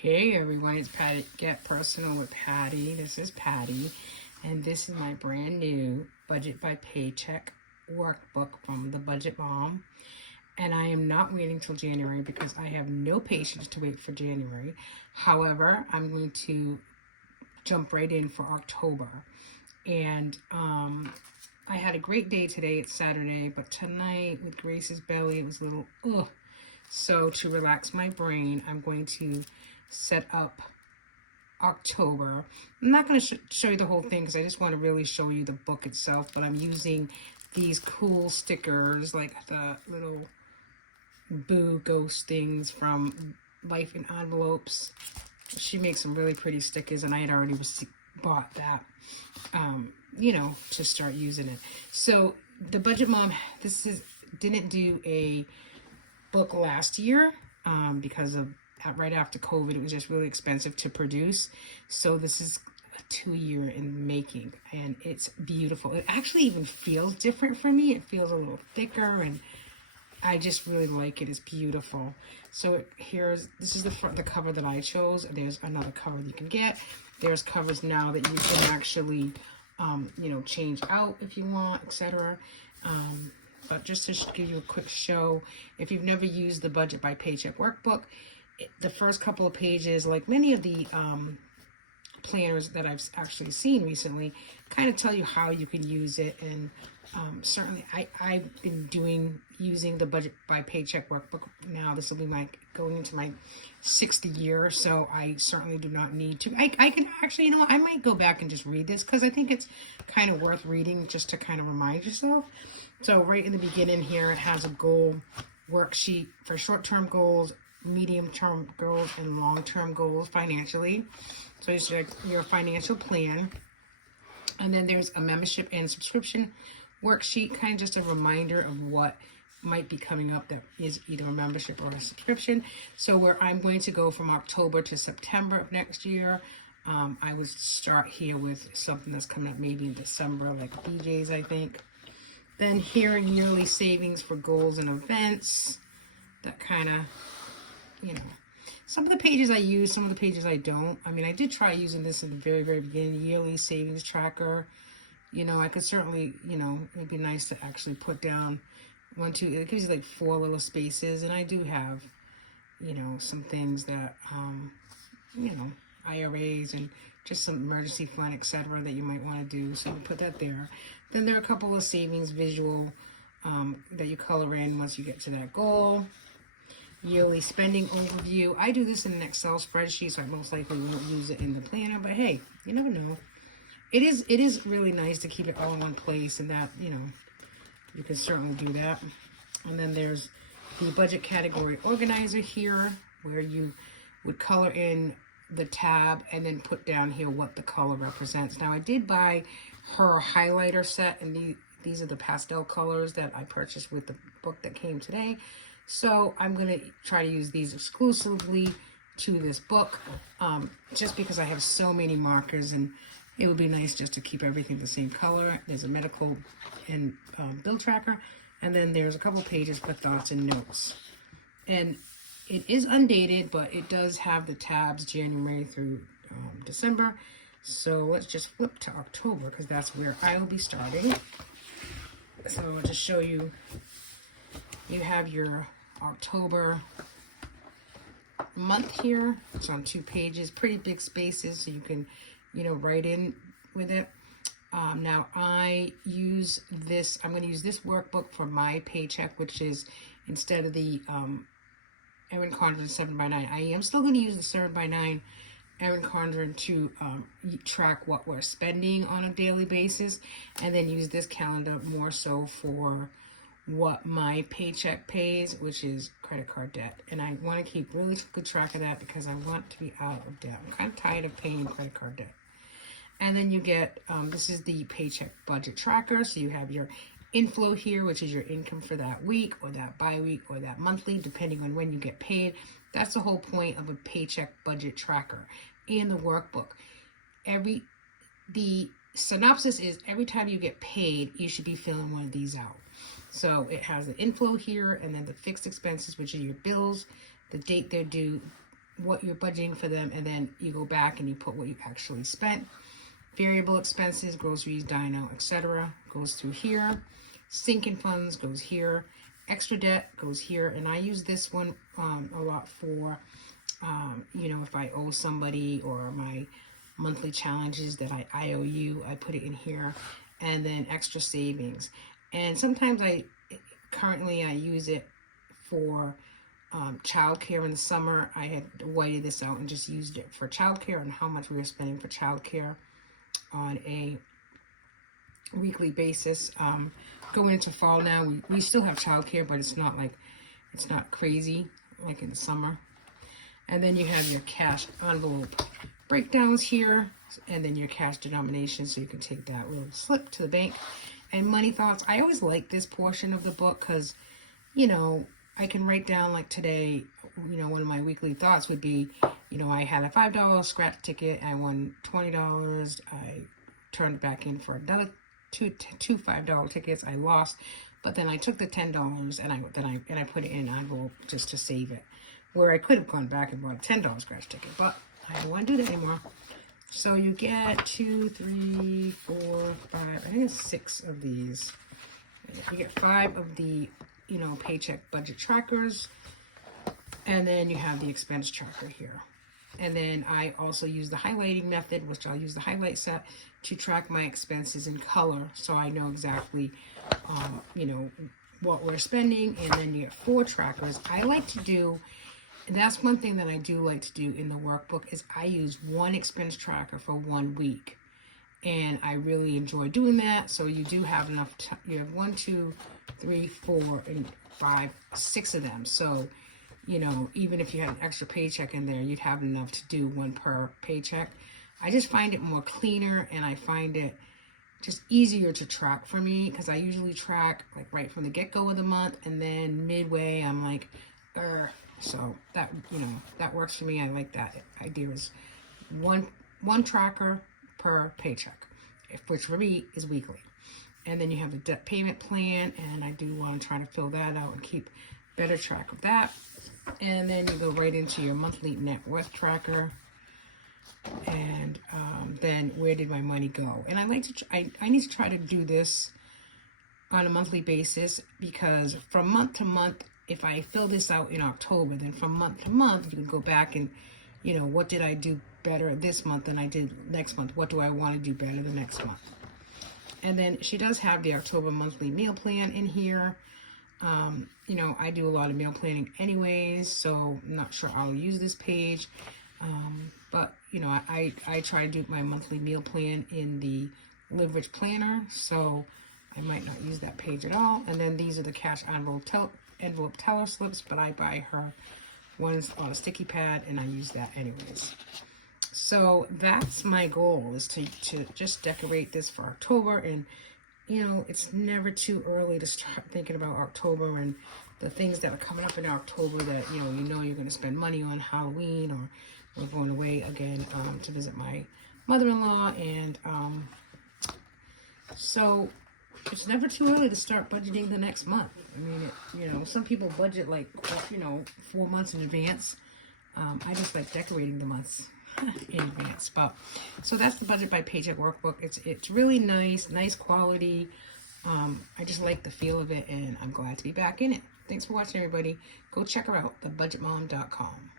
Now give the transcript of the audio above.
Hey everyone, it's Patty. Get Personal with Patty. This is Patty, and this is my brand new Budget by Paycheck Workbook from the Budget Mom. And I am not waiting till January because I have no patience to wait for January. However, I'm going to jump right in for October. And I had a great day today. It's Saturday, but tonight with Grace's belly, it was a little ugh. So to relax my brain, I'm going to set up October. I'm not going to show you the whole thing because I just want to really show you the book itself, but I'm using these cool stickers like the little boo ghost things from Life in Envelopes. She makes some really pretty stickers, and I had already bought that, to start using it. So the Budget Mom, didn't do a book last year because of right after COVID. It was just really expensive to produce. So this is a 2-year in making, and it's beautiful. It actually even feels different for me. It feels a little thicker, and I just really like it. It's beautiful. So this is the cover that I chose. There's another cover that you can get. There's covers now that you can actually change out if you want, etc. But just to give you a quick show, if you've never used the Budget by Paycheck Workbook, the first couple of pages, like many of the planners that I've actually seen recently, kind of tell you how you can use it. And certainly I've been using the Budget by Paycheck Workbook now. This will be going into my 6th year, so I certainly do not need to. I can actually, I might go back and just read this because I think it's kind of worth reading just to kind of remind yourself. So right in the beginning here, it has a goal worksheet for short-term goals, medium-term goals, and long-term goals financially. So it's like your financial plan. And then there's a membership and subscription worksheet, kind of just a reminder of what might be coming up that is either a membership or a subscription. So where I'm going to go from October to September of next year, I would start here with something that's coming up maybe in December, like BJ's, I think. Then here, yearly savings for goals and events. That kind of, some of the pages I use, some of the pages I don't. I mean, I did try using this in the very, very beginning, yearly savings tracker. I could certainly, it'd be nice to actually put down 1, 2, it gives you like 4 little spaces. And I do have, some things that, IRAs and just some emergency fund, etc., that you might want to do. So I'll put that there. Then there are a couple of savings visual that you color in once you get to that goal. Yearly spending overview. I do this in an Excel spreadsheet, so I most likely won't use it in the planner, but hey, you never know. It is really nice to keep it all in one place, and that, you can certainly do that. And then there's the budget category organizer here, where you would color in the tab and then put down here what the color represents. Now I did buy her highlighter set, and these are the pastel colors that I purchased with the book that came today. So I'm going to try to use these exclusively to this book, just because I have so many markers, and it would be nice just to keep everything the same color. There's a medical and bill tracker, and then there's a couple pages for thoughts and notes. And it is undated, but it does have the tabs January through December. So let's just flip to October because that's where I will be starting. So I'll just show you. You have your October month here. It's on 2 pages, pretty big spaces, so you can, write in with it. Now I use this. I'm going to use this workbook for my paycheck, which is instead of the Erin Condren 7x9. I am still going to use the 7x9 Erin Condren to track what we're spending on a daily basis, and then use this calendar more so for what my paycheck pays, which is credit card debt. And I want to keep really good track of that because I want to be out of debt. I'm kind of tired of paying credit card debt. And then you get, this is the paycheck budget tracker. So you have your inflow here, which is your income for that week or that bi-week or that monthly, depending on when you get paid. That's the whole point of a paycheck budget tracker and the workbook. The synopsis is every time you get paid, you should be filling one of these out. So it has the inflow here, and then the fixed expenses, which are your bills, the date they're due, what you're budgeting for them, and then you go back and you put what you actually spent. Variable expenses, groceries, dino, etc. goes through here. Sinking funds goes here. Extra debt goes here. And I use this one a lot for, if I owe somebody, or my monthly challenges that I IOU, I put it in here. And then extra savings. And sometimes currently I use it for childcare in the summer. I had whited this out and just used it for childcare and how much we were spending for childcare on a weekly basis. Going into fall now, we still have childcare, but it's not crazy like in the summer. And then you have your cash envelope breakdowns here, and then your cash denomination, so you can take that little slip to the bank. And money thoughts. I always like this portion of the book because, I can write down, like today, one of my weekly thoughts would be, I had a $5 scratch ticket. I won $20. I turned it back in for another two $5 tickets. I lost, but then I took the $10 and I put it in an envelope just to save it. Where I could have gone back and bought a $10 scratch ticket, but I don't want to do that anymore. So you get 2, 3, 4, 5. I think it's 6 of these. You get 5 of the paycheck budget trackers, and then you have the expense tracker here. And then I also use the highlighting method, which I'll use the highlight set to track my expenses in color, so I know exactly what we're spending. And then you get 4 trackers. I like to do, and that's one thing that I do like to do in the workbook, is I use one expense tracker for 1 week. And I really enjoy doing that. So you do have enough, you have 1, 2, 3, 4, and 5, 6 of them. So, even if you had an extra paycheck in there, you'd have enough to do 1 per paycheck. I just find it more cleaner, and I find it just easier to track for me, because I usually track like right from the get-go of the month, and then midway I'm like, so that, that works for me. I like that idea, is one tracker per paycheck, which for me is weekly. And then you have the debt payment plan, and I do want to try to fill that out and keep better track of that. And then you go right into your monthly net worth tracker, and then where did my money go? And I like to I need to try to do this on a monthly basis, because from month to month, if I fill this out in October, then from month to month you can go back and what did I do better this month than I did next month? What do I want to do better the next month? And then she does have the October monthly meal plan in here. I do a lot of meal planning anyways, so I'm not sure I'll use this page. But I try to do my monthly meal plan in the Live Rich Planner, so I might not use that page at all. And then these are the cash envelope teller slips, but I buy her one's on a sticky pad, and I use that anyways. So that's my goal, is to just decorate this for October. And it's never too early to start thinking about October and the things that are coming up in October that you're going to spend money on. Halloween, or we're going away again to visit my mother-in-law, and so it's never too early to start budgeting the next month. I mean, some people budget like 4 months in advance. I just like decorating the months in advance. But so that's the Budget by Paycheck Workbook. It's really nice quality. I just like the feel of it, and I'm glad to be back in it. Thanks for watching, everybody. Go check her out, thebudgetmom.com.